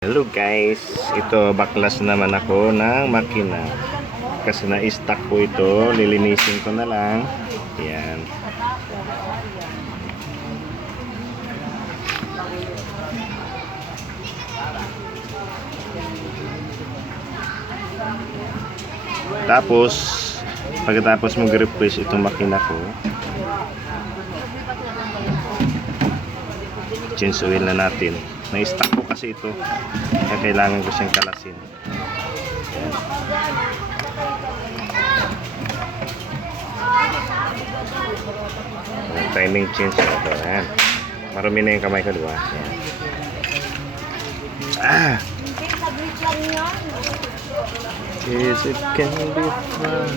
Hello guys, ito baklas naman ako ng makina kasi na-stack ko ito, lilinisin ko na lang. Yan. Tapos pagkatapos mag-refresh itong makina ko, change oil na natin. Na-stack ko kasi ito, kaya kailangan ko siyang kalasin. Timing change ito. Ayan. Marumi na yung kamay ko, diba? Ayan. Yes, it can be fun.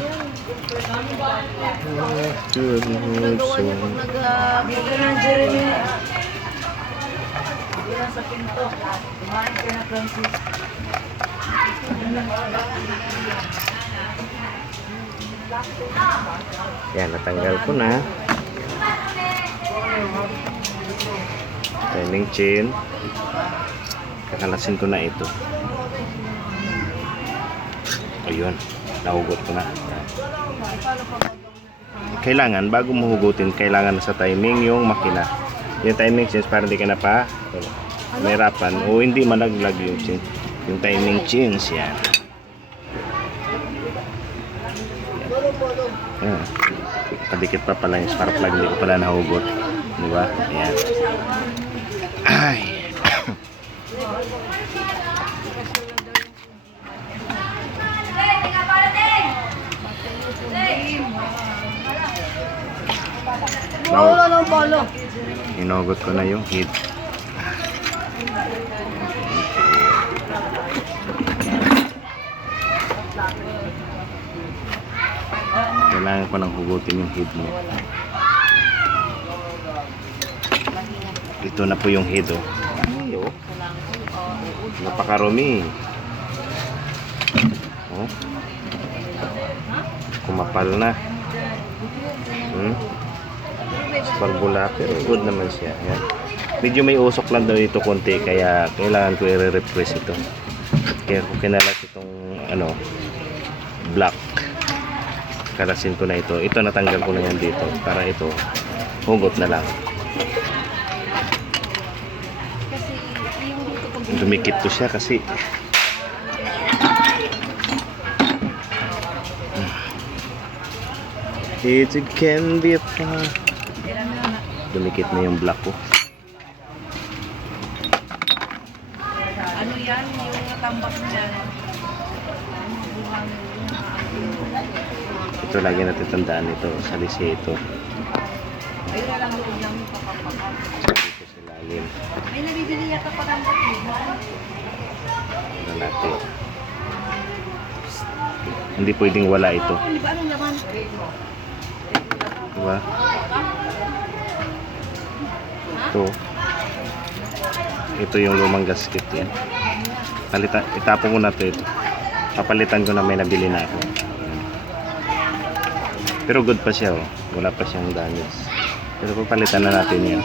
Sa pinto. Kumain ka na, Francis. Yan, natanggal ko na. Timing chain. Kakalasin ko na ito. Ayun, nahugot ko na. Kailangan, bago mahugutin, kailangan sa timing yung makina. Yung timing chain para hindi ka na pa mahirapan o hindi malaglag yung timing chains. Yan. Yan. Kadikit pa pala yung spark plug, hindi ko pala nahugot, diba? Ayan. Ay. Wala ng polo. Hinugot ko na yung heat. Kailangan ko nang hugutin yung head mo. Ito na po yung head, oh. Ay, oh. Napakarumi. Oh. Kumapal na. Barbula, pero good naman siya. Yan. Medyo may usok lang daw dito konti, kaya kailangan ko i-refresh ito. Kaya ko kinalas itong black. Kalasin ko na ito. Ito natanggal ko na yan dito para ito hugot na lang. Dumikit ko siya kasi it can be fun. Dumikit na yung black ko. Ano yan? Yung tambak niya. Ito lagi natin tandaan ito sa lisi ito. Ayun na lang loob lang yung papapakan. Dito sa lalim. May nabibili yata pa tambak dito. Ito natin. Hindi pwedeng wala ito. Di ba anong laman? Diba? Ito yung lumang gasket yan. Itapon ko na ito. Papalitan ko na, may nabili na ako. Pero good pa siya, oh. Wala pa siyang damage. Pero papalitan na natin yan.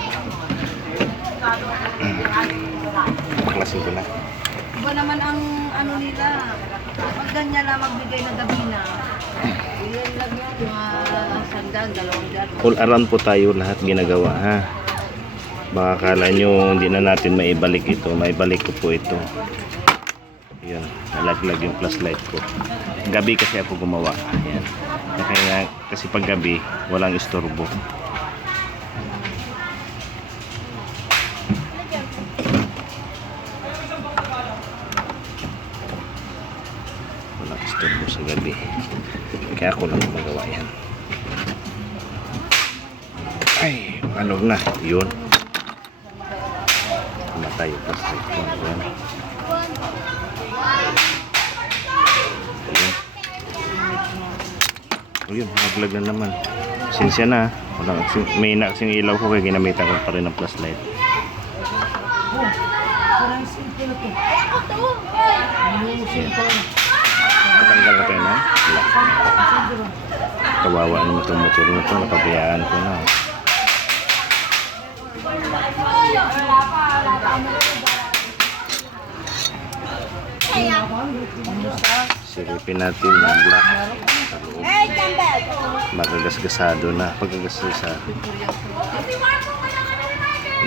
Paklasin ko na. Iba naman ang ano nila. Pag ganyan lang magbigay ng gabi na. Iyan lang yan. Mga sandaan, 200. All around po tayo lahat ginagawa, ha. Baka kala nyo hindi na natin maibalik ito. Maibalik ko po ito. Ayan, nalaglag yung flashlight ko. Gabi kasi ako gumawa. Ayan. Kaya kasi pag gabi walang istorbo. Walang istorbo sa gabi. Kaya ako lang gumagawa yan. Ay, ano na, yun. Matay yung flashlight ko. Ayan. Ayun, naglag na naman. Sinsya na. May inaksing ilaw ko kaya ginamitan ko pa rin ng flashlight. Matanggal na tayo na. Kawawa naman itong motor na ito. Napabayaan ko na. Silipin natin yung black sa loob. Magagasgasado na. Pagkagasgasado.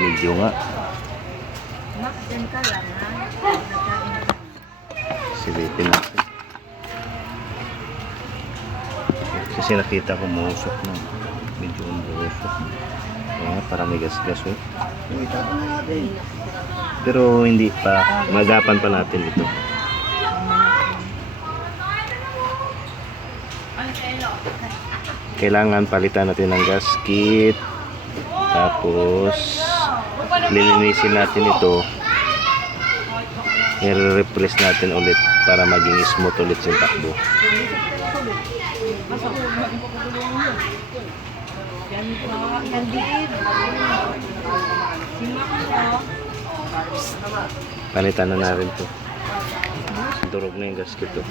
Medyo nga. Max, dyan ka lang, ha? Silipin natin. Kasi nakita ko musok na. Medyo umusok. Kaya para may gasgas eh. Pero hindi pa. Magapan pa natin ito. Kailangan palitan natin ng gasket. Tapos lilinisin natin ito. I-replace natin ulit para maging smooth ulit yung takbo. Yan din. Si Max, oh. Palitan na rin to. Durog na yung gasket to.